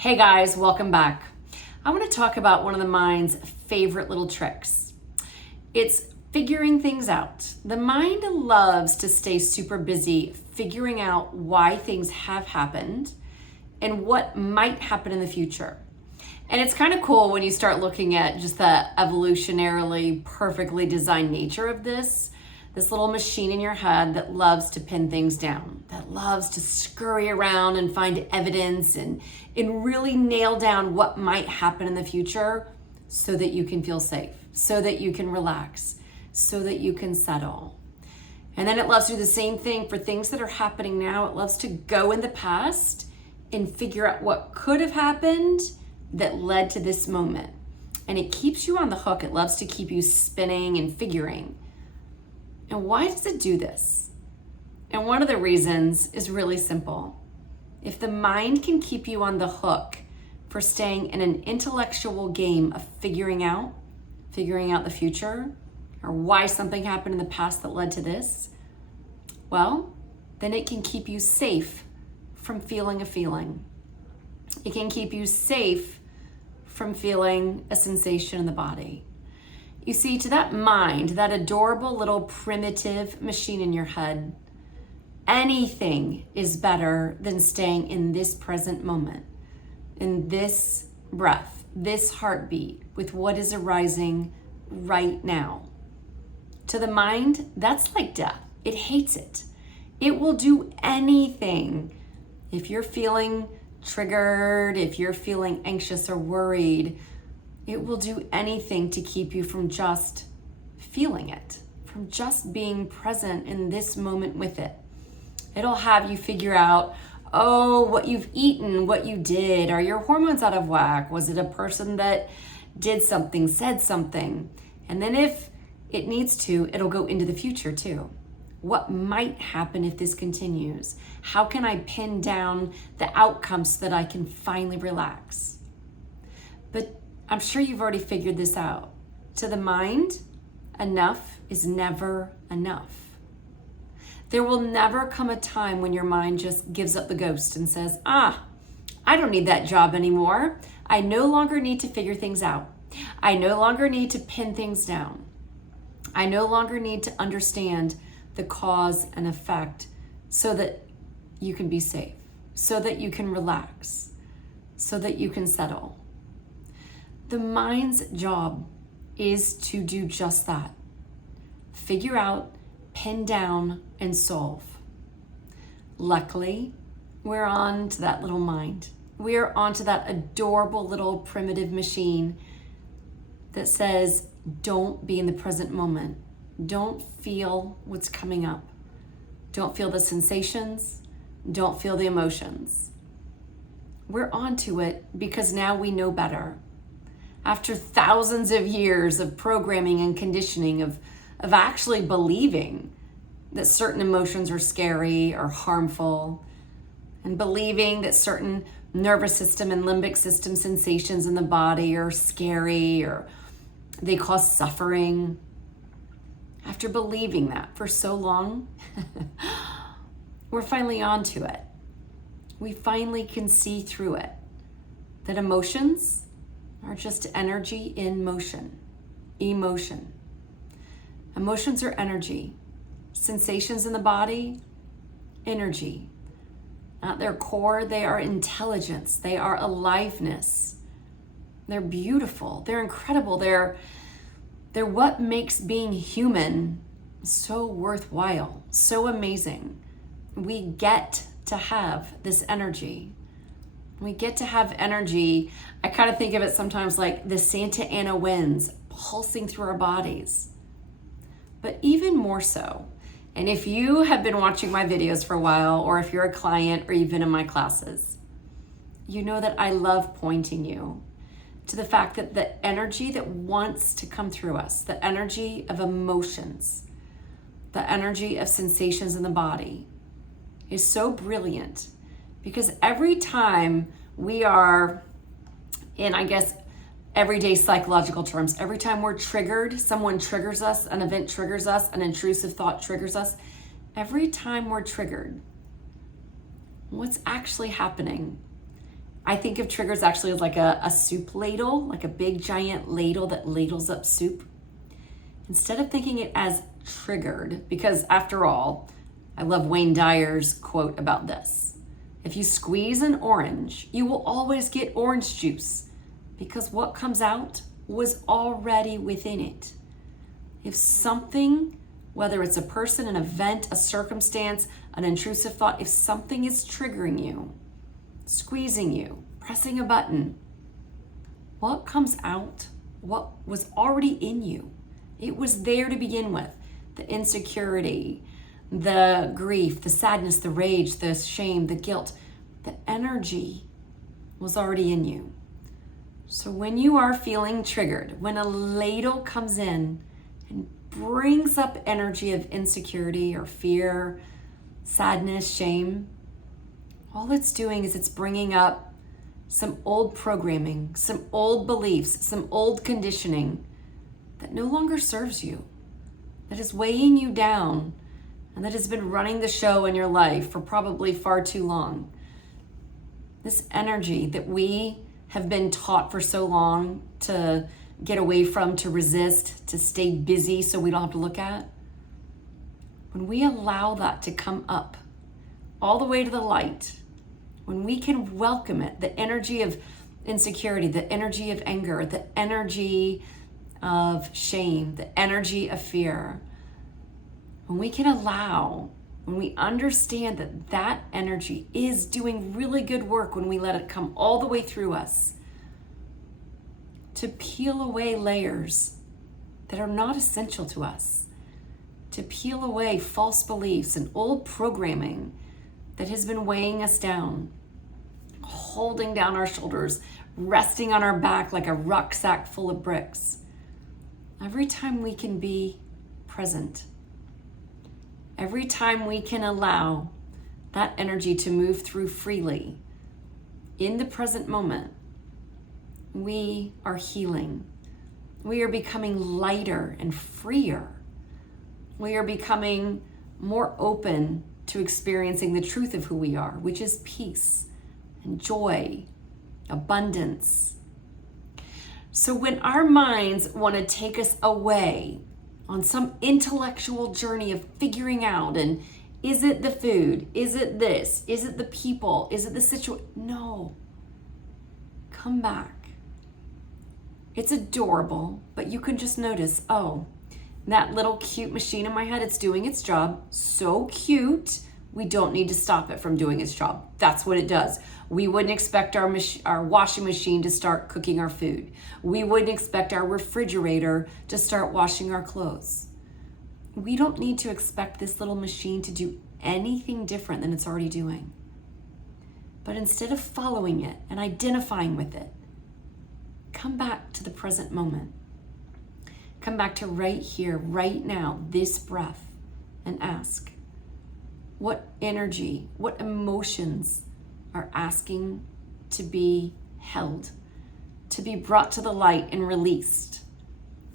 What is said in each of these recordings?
Hey guys, welcome back. I want to talk about one of the mind's favorite little tricks. It's figuring things out. The mind loves to stay super busy figuring out why things have happened and what might happen in the future. And it's kind of cool when you start looking at just the evolutionarily perfectly designed nature of this little machine in your head that loves to pin things down, that loves to scurry around and find evidence and really nail down what might happen in the future so that you can feel safe, so that you can relax, so that you can settle. And then it loves to do the same thing for things that are happening now. It loves to go in the past and figure out what could have happened that led to this moment. And it keeps you on the hook. It loves to keep you spinning and figuring. And why does it do this? And one of the reasons is really simple. If the mind can keep you on the hook for staying in an intellectual game of figuring out the future, or why something happened in the past that led to this, well, then it can keep you safe from feeling a feeling. It can keep you safe from feeling a sensation in the body. You see, to that mind, that adorable little primitive machine in your head, anything is better than staying in this present moment, in this breath, this heartbeat, with what is arising right now. To the mind, that's like death. It hates it. It will do anything. If you're feeling triggered, if you're feeling anxious or worried, it will do anything to keep you from just feeling it, from just being present in this moment with it. It'll have you figure out, what you've eaten, what you did. Are your hormones out of whack? Was it a person that did something, said something? And then if it needs to, it'll go into the future too. What might happen if this continues? How can I pin down the outcomes so that I can finally relax? But I'm sure you've already figured this out. To the mind, enough is never enough. There will never come a time when your mind just gives up the ghost and says, I don't need that job anymore. I no longer need to figure things out. I no longer need to pin things down. I no longer need to understand the cause and effect so that you can be safe, so that you can relax, so that you can settle. The mind's job is to do just that. Figure out, pin down, and solve. Luckily, we're on to that little mind. We're onto that adorable little primitive machine that says, don't be in the present moment. Don't feel what's coming up. Don't feel the sensations. Don't feel the emotions. We're onto it because now we know better. After thousands of years of programming and conditioning, of actually believing that certain emotions are scary or harmful, and believing that certain nervous system and limbic system sensations in the body are scary or they cause suffering. After believing that for so long, we're finally onto it. We finally can see through it, that emotions are just energy in motion, emotion. Emotions are energy. Sensations in the body, energy. At their core, they are intelligence. They are aliveness. They're beautiful. They're incredible. They're what makes being human so worthwhile, so amazing. We get to have this energy. We get to have energy. I kind of think of it sometimes like the Santa Ana winds pulsing through our bodies. But even more so, and if you have been watching my videos for a while, or if you're a client or you've been in my classes, you know that I love pointing you to the fact that the energy that wants to come through us, the energy of emotions, the energy of sensations in the body is so brilliant. Because every time we are, in everyday psychological terms, every time we're triggered, someone triggers us, an event triggers us, an intrusive thought triggers us, every time we're triggered, what's actually happening I think of triggers actually as like a soup ladle, like a big giant ladle that ladles up soup. Instead of thinking it as triggered, because after all, I love Wayne Dyer's quote about this. If you squeeze an orange, you will always get orange juice because what comes out was already within it. If something, whether it's a person, an event, a circumstance, an intrusive thought, if something is triggering you, squeezing you, pressing a button, what comes out, what was already in you? It was there to begin with. The insecurity, the grief, the sadness, the rage, the shame, the guilt, the energy was already in you. So when you are feeling triggered, when a ladle comes in and brings up energy of insecurity or fear, sadness, shame, all it's doing is it's bringing up some old programming, some old beliefs, some old conditioning that no longer serves you, that is weighing you down, and that has been running the show in your life for probably far too long. This energy that we have been taught for so long to get away from, to resist, to stay busy so we don't have to look at, when we allow that to come up all the way to the light, when we can welcome it, the energy of insecurity, the energy of anger, the energy of shame, the energy of fear, when we can allow, when we understand that that energy is doing really good work, when we let it come all the way through us, to peel away layers that are not essential to us, to peel away false beliefs and old programming that has been weighing us down, holding down our shoulders, resting on our back like a rucksack full of bricks. Every time we can be present, every time we can allow that energy to move through freely in the present moment, we are healing. We are becoming lighter and freer. We are becoming more open to experiencing the truth of who we are, which is peace and joy, abundance. So when our minds want to take us away on some intellectual journey of figuring out, and is it the food? Is it this? Is it the people? Is it the situation? No. Come back. It's adorable, but you can just notice, oh, that little cute machine in my head, it's doing its job. So cute. We don't need to stop it from doing its job. That's what it does. We wouldn't expect our washing machine to start cooking our food. We wouldn't expect our refrigerator to start washing our clothes. We don't need to expect this little machine to do anything different than it's already doing. But instead of following it and identifying with it, come back to the present moment. Come back to right here, right now, this breath, and ask, what energy, what emotions are asking to be held, to be brought to the light and released?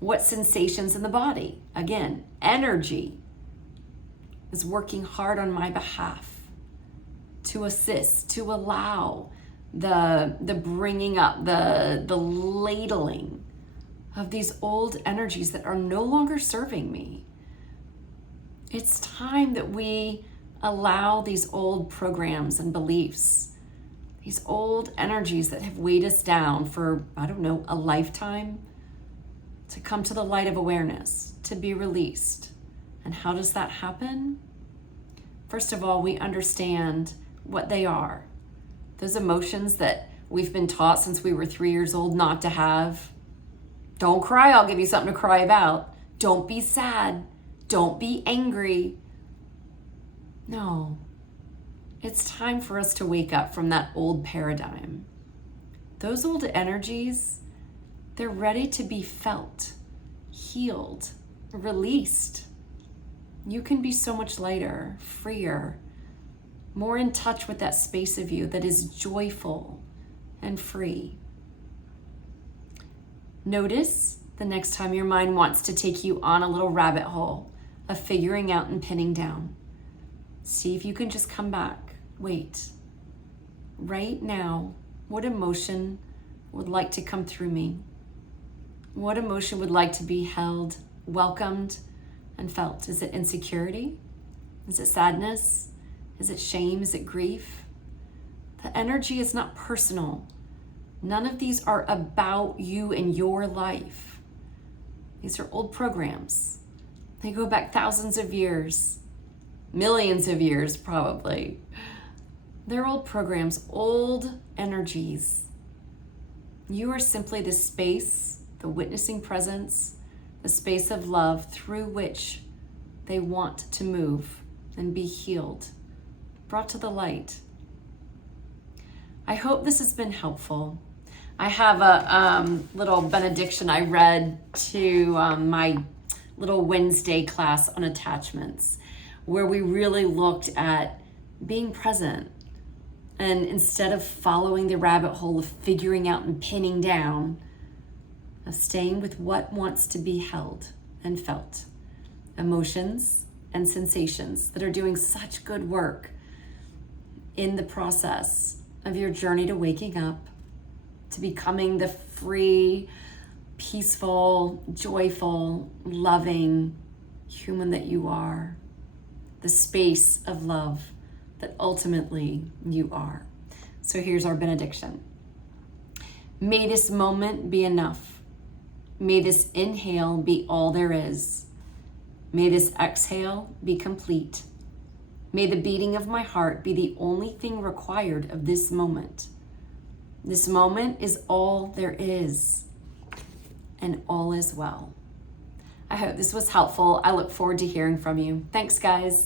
What sensations in the body? Again, energy is working hard on my behalf to assist, to allow the bringing up, the ladling of these old energies that are no longer serving me. It's time that we allow these old programs and beliefs, these old energies that have weighed us down for, a lifetime, to come to the light of awareness, to be released. And how does that happen? First of all, we understand what they are. Those emotions that we've been taught since we were 3 years old not to have. Don't cry, I'll give you something to cry about. Don't be sad. Don't be angry. No, it's time for us to wake up from that old paradigm. Those old energies, they're ready to be felt, healed, released. You can be so much lighter, freer, more in touch with that space of you that is joyful and free. Notice the next time your mind wants to take you on a little rabbit hole of figuring out and pinning down. See if you can just come back. Wait. Right now, What emotion would like to come through me? What emotion would like to be held, welcomed, and felt? Is it insecurity? Is it sadness? Is it shame? Is it grief? The energy is not personal. None of these are about you and your life. These are old programs. They go back thousands of years, millions of years probably. They're old programs, old energies. You are simply the space, the witnessing presence, the space of love through which they want to move and be healed, brought to the light. I hope this has been helpful. I have a little benediction I read to my little Wednesday class on attachments, where we really looked at being present. And instead of following the rabbit hole of figuring out and pinning down, of staying with what wants to be held and felt, emotions and sensations that are doing such good work in the process of your journey to waking up, to becoming the free, peaceful, joyful, loving human that you are, the space of love that ultimately you are. So here's our benediction. May this moment be enough. May this inhale be all there is. May this exhale be complete. May the beating of my heart be the only thing required of this moment. This moment is all there is, and all is well. I hope this was helpful. I look forward to hearing from you. Thanks, guys.